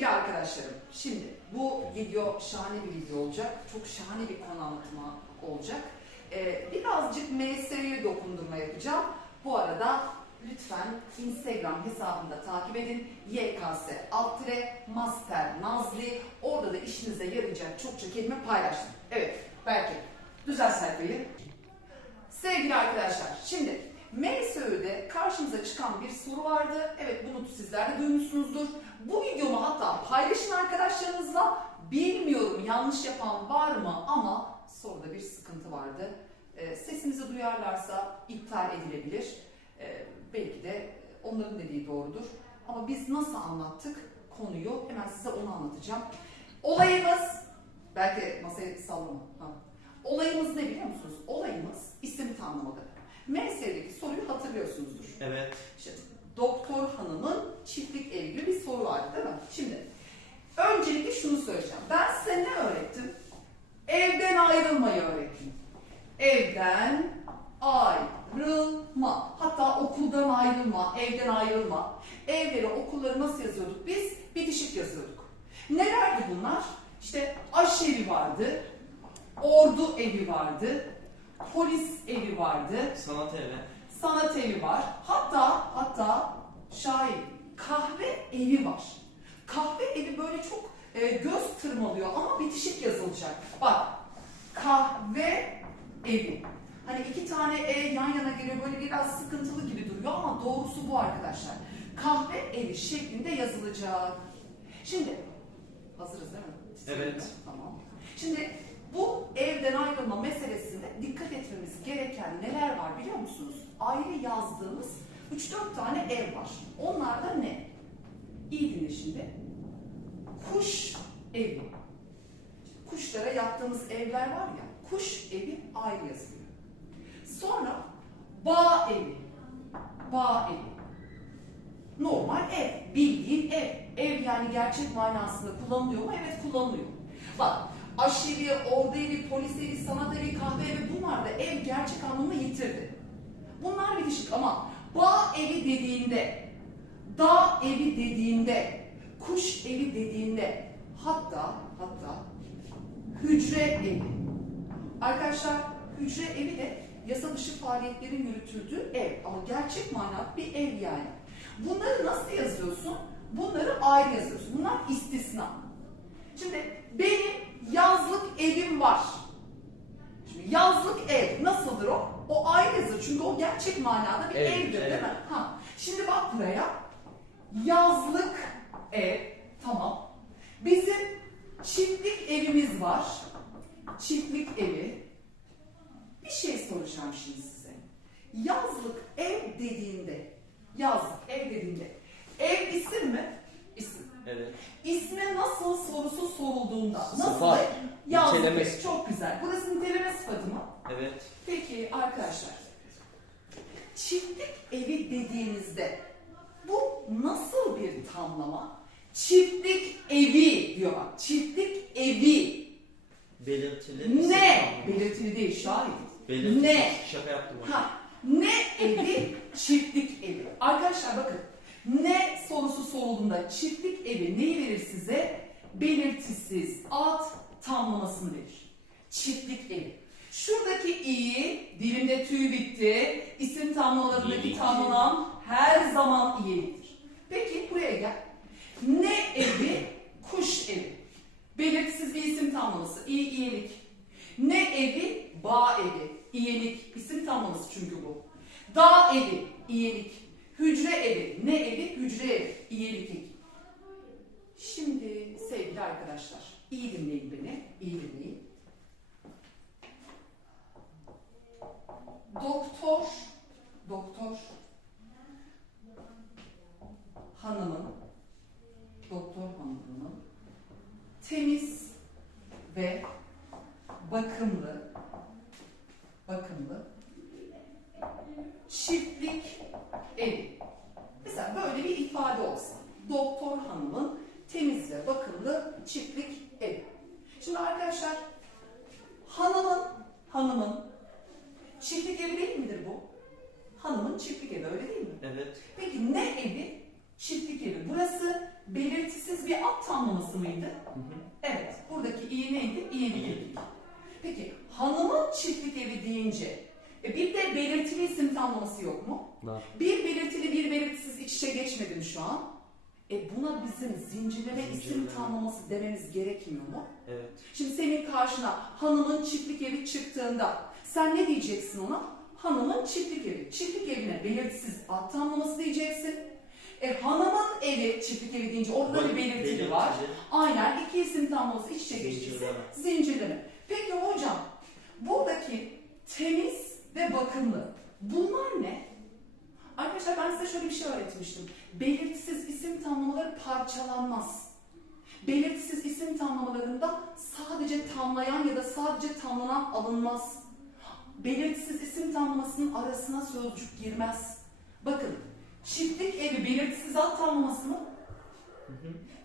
Sevgili arkadaşlarım, şimdi bu video şahane bir video olacak. Çok şahane bir konu anlatımı olacak. Ee, birazcık MS'ye dokundurma yapacağım. Bu arada lütfen Instagram hesabımda takip edin. YKS alt tire Master Nazli. Orada da işinize yarayacak çokça kelime paylaştım. Evet, belki. Düzel sayfayı. Sevgili arkadaşlar, şimdi MSÖ'de karşımıza çıkan bir soru vardı. Evet bunu sizler de duymuşsunuzdur. Bu videomu hatta paylaşın arkadaşlarınızla. Bilmiyorum yanlış yapan var mı ama soruda bir sıkıntı vardı. Ee, sesimizi duyarlarsa iptal edilebilir. Ee, belki de onların dediği doğrudur. Ama biz nasıl anlattık konuyu hemen size onu anlatacağım. Olayımız, belki masayı sallama. Olayımız ne biliyor musunuz? Olayımız isim tanımladı. MS'deki soruyu hatırlıyorsunuzdur. Evet. İşte doktor hanımın çiftlik evi gibi bir soru vardı değil mi? Şimdi öncelikle şunu söyleyeceğim. Ben size ne öğrettim? Evden ayrılmayı öğrettim. Evden ayrılma. Hatta okuldan ayrılma, evden ayrılma. Evleri, okulları nasıl yazıyorduk biz? Bitişik yazıyorduk. Nelerdi bunlar? İşte aşevi vardı, ordu evi vardı, polis evi vardı, Sanat evi. sanat evi var. Hatta hatta şair kahve evi var. Kahve evi böyle çok e, göz tırmalıyor ama bitişik yazılacak. Bak kahve evi. Hani iki tane e yan yana geliyor böyle biraz sıkıntılı gibi duruyor ama doğrusu bu arkadaşlar. Kahve evi şeklinde yazılacak. Şimdi hazırız değil mi? Evet. Tamam. Şimdi bu evden ayrılma meselesinde dikkat etmemiz gereken neler var biliyor musunuz? Ayrı yazdığımız 3-4 tane ev var. Onlar da ne? İyi dinle şimdi. Kuş evi. Kuşlara yaptığımız evler var ya, kuş evi ayrı yazılıyor. Sonra bağ evi. Bağ evi. Normal ev, bildiğin ev. Ev yani gerçek manasında kullanılıyor mu? Evet kullanılıyor. Bak aşevi, ordu evi, polis evi, sanat evi, kahve evi bunlar da ev gerçek anlamını yitirdi. Bunlar bitişik ama bağ evi dediğinde, dağ evi dediğinde, kuş evi dediğinde hatta hatta hücre evi. Arkadaşlar hücre evi de yasa dışı faaliyetlerin yürütüldüğü ev ama gerçek manada bir ev yani. Bunları nasıl yazıyorsun? Bunları ayrı yazıyorsun. Bunlar istisna. Şimdi benim yazlık evim var. Şimdi yazlık ev nasıldır o? O yazılır çünkü o gerçek manada bir Evet, evdir değil evet. mi? Ha. Şimdi bak buraya. Yazlık ev. Tamam. Bizim çiftlik evimiz var. Çiftlik evi. Bir şey soracağım şimdi size. Yazlık ev dediğinde, yazlık ev dediğinde, ev isim mi? İsim. Evet. İsme nasıl sorusu nasıl? Sıfat. Niteleme ev. Çok güzel. Burası niteleme sıfatı mı? Evet. Peki arkadaşlar, çiftlik evi dediğinizde bu nasıl bir tamlama? Çiftlik evi diyor bak. Çiftlik evi. Belirtili. Ne? Belirtili değil, şahit. Belirtili. Ne? Şaka yaptım. Ha, ne evi? çiftlik evi. Arkadaşlar bakın. Ne sorusu sorulduğunda çiftlik evi neyi verir size? Belirtisiz ad tamlamasını verir. Çiftlik evi. Şuradaki i'yi dilimde tüy bitti. İsim tamlamalarındaki tamlam her zaman iyiliktir. Peki buraya gel. Ne evi? Kuş evi. Belirtisiz bir isim tamlaması. İyi iyilik. Ne evi? Bağ evi. İyilik. İsim tamlaması çünkü bu. Dağ evi. iyilik. Hücre evi. Ne evi? Hücre evi. İyilik. Şimdi sevgili arkadaşlar, iyi dinleyin beni. iyi dinleyin. Doktor, doktor hanımın, doktor hanımın temiz ve bakımlı, bakımlı çiftlik evi. Mesela böyle bir ifade olsa. Doktor hanımın temiz ve bakımlı çiftlik evi. Şimdi arkadaşlar hanımın hanımın çiftlik evi değil midir bu? Hanımın çiftlik evi öyle değil mi? Evet. Peki ne evi? çiftlik evi. Burası belirtisiz bir at tamlaması mıydı? Hı hı. Evet. Buradaki iyi neydi? İyi bir evlilik. Peki hanımın çiftlik evi deyince e, bir de belirtili isim tamlaması yok mu? Var. Bir belirtili bir belirtisiz iç içe geçmedi mi şu an? E buna bizim zincirleme isim Zincirleme. tamlaması dememiz gerekmiyor mu? Evet. Şimdi senin karşına hanımın çiftlik evi çıktığında sen ne diyeceksin ona? Hanımın çiftlik evi. Çiftlik evine belirtisiz ad tamlaması diyeceksin. E hanımın evi çiftlik evi deyince orada da bir belirtili var. Aynen iki isim tamlaması iç içe geçtiyse zincirleme. Peki hocam buradaki temiz ve bakımlı bunlar ne? Arkadaşlar ben size şöyle bir şey öğretmiştim. Belirtisiz isim tamlamaları parçalanmaz. Belirtisiz isim tamlamalarında sadece tamlayan ya da sadece tamlanan alınmaz. Belirtisiz isim tamlamasının arasına sözcük girmez. Bakın çiftlik evi belirtisiz ad tamlaması mı?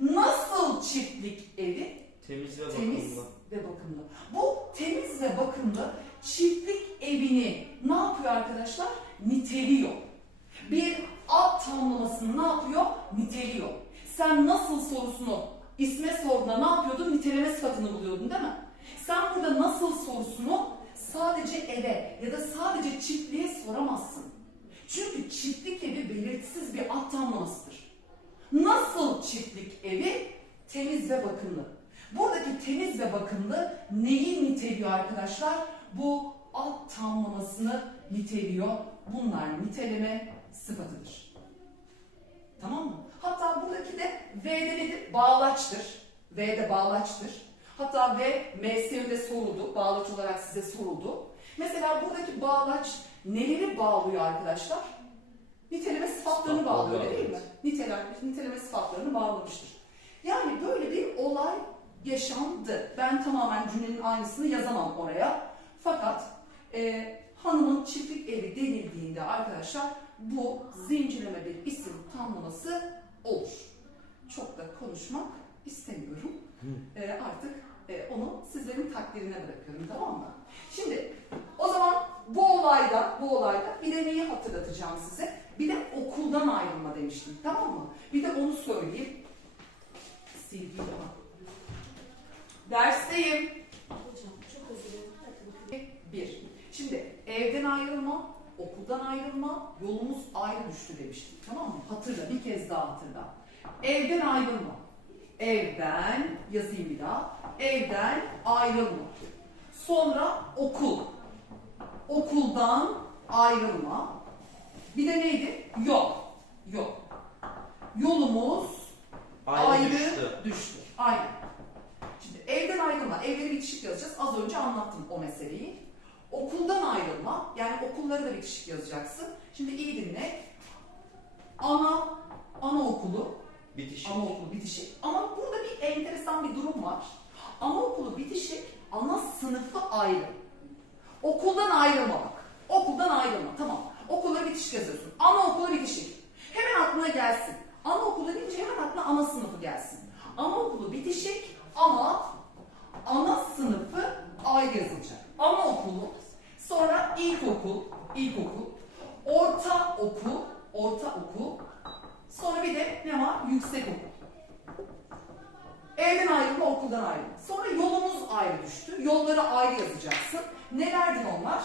Nasıl çiftlik evi? Temiz ve Temiz bakımlı. ve bakımlı. Bu temiz ve bakımlı çiftlik evini ne yapıyor arkadaşlar? Niteliyor. Bir ad tamlamasını ne yapıyor? Niteliyor. Sen nasıl sorusunu isme sorduğunda ne yapıyordun? Niteleme sıfatını buluyordun değil mi? Sen burada nasıl sorusunu sadece eve ya da sadece çiftliğe soramazsın. Çünkü çiftlik evi belirtisiz bir ad tamlamasıdır. Nasıl çiftlik evi? Temiz ve bakımlı. Buradaki temiz ve bakımlı neyi niteliyor arkadaşlar? Bu alt tamlamasını niteliyor. Bunlar niteleme sıfatıdır. Tamam mı? Hatta buradaki de V'de nedir? Bağlaçtır. V'de bağlaçtır. Hatta V, MSÜ'de soruldu. Bağlaç olarak size soruldu. Mesela buradaki bağlaç neleri bağlıyor arkadaşlar? Niteleme sıfatlarını Sıfatları bağlıyor öyle değil mi? Niteleme, niteleme sıfatlarını bağlamıştır. Yani böyle bir olay yaşandı. Ben tamamen cümlenin aynısını yazamam oraya. Fakat e, hanımın çiftlik evi denildiğinde arkadaşlar bu zincirleme bir isim tamlaması olur. Çok da konuşmak istemiyorum. E, artık e, onu sizlerin takdirine bırakıyorum tamam mı? Şimdi o zaman bu olayda, bu olayda bir de neyi hatırlatacağım size? Bir de okuldan ayrılma demiştim tamam mı? Bir de onu söyleyeyim. Sildiğim. Dersteyim. Hocam çok özür dilerim. Bir dakika, bakın. Bir. Şimdi evden ayrılma, okuldan ayrılma, yolumuz ayrı düştü demiştim. Tamam mı? Hatırla, bir kez daha hatırla. Evden ayrılma. Evden, yazayım bir daha. Evden ayrılma. Sonra okul. Okuldan ayrılma. Bir de neydi? Yol. Yol. Yolumuz Ayrı, ayrı düştü. düştü. Aynen. Şimdi evden ayrılma, evleri bitişik yazacağız. Az önce anlattım o meseleyi. Okuldan ayrılma, yani okulları da bitişik yazacaksın. Şimdi iyi dinle. Ana, anaokulu, Bitişik. anaokulu bitişik. Ama burada bir enteresan bir durum var. Anaokulu bitişik, ana sınıfı ayrı. Okuldan ayrılma bak. Okuldan ayrılma, tamam. Okulları bitişik yazıyorsun. Anaokulu bitişik. Hemen aklına gelsin. Anaokulu deyince hemen aklına ana sınıfı gelsin. Anaokulu bitişik ama ana sınıfı ayrı yazılacak. Anaokulu, sonra ilkokul, ilkokul, orta okul, orta okul, sonra bir de ne var? Yüksek okul. Evden ayrılma, okuldan ayrılma. Sonra yolumuz ayrı düştü. Yolları ayrı yazacaksın. Nelerdi onlar?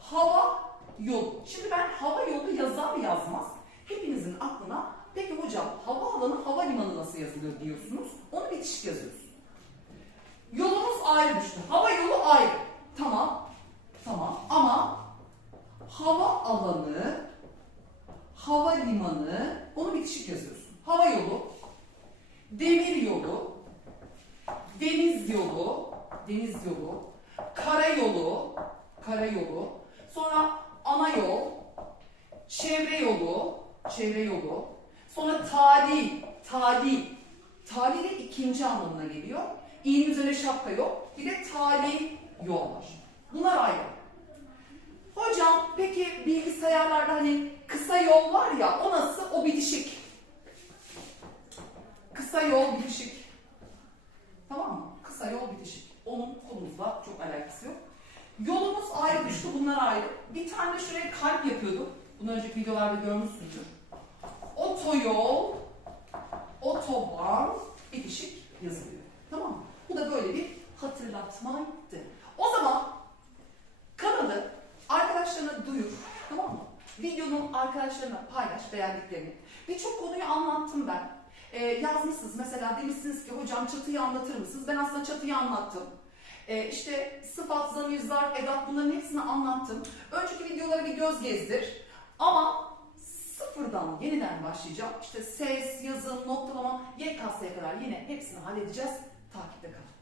Hava yolu. Şimdi ben hava yolu yazar yazmaz hepinizin aklına peki hocam havaalanı havalimanı nasıl yazılıyor diyorsunuz. Onu bitişik yazıyorsun. Yolumuz ayrı düştü. Hava yolu ayrı. Tamam. Tamam. Ama hava alanı, havalimanı onu bitişik yazıyorsun. Hava yolu, demir yolu, deniz yolu, deniz yolu, karayolu, karayolu, sonra ana yol, çevre yolu, çevre yolu, sonra tali, tali, tali de ikinci anlamına geliyor. İğnin üzerine şapka yok. Bir de tali yol var. Bunlar ayrı. Hocam peki bilgisayarlarda hani kısa yol var ya o nasıl? O bitişik. Kısa yol bitişik. Tamam mı? Kısa yol bitişik. Onun konumuzla çok alakası yok. Yolumuz ayrı düştü, bunlar ayrı. Bir tane şuraya kalp yapıyordum. Bunu önceki videolarda görmüşsünüzdür. Otoyol, otoban, bitişik yazılıyor. Tamam mı? Bu da böyle bir hatırlatmaydı. O zaman kanalı arkadaşlarına duyur. Tamam mı? Videonu arkadaşlarına paylaş beğendiklerini. Birçok konuyu anlattım ben. Ee, yazmışsınız mesela demişsiniz ki hocam çatıyı anlatır mısınız? Ben aslında çatıyı anlattım. Ee, işte sıfat, zamir, zarf, edat bunların hepsini anlattım. Önceki videolara bir göz gezdir. Ama sıfırdan yeniden başlayacağım. İşte ses, yazı, noktalama, YKS'ye kadar yine hepsini halledeceğiz. Takipte kalın.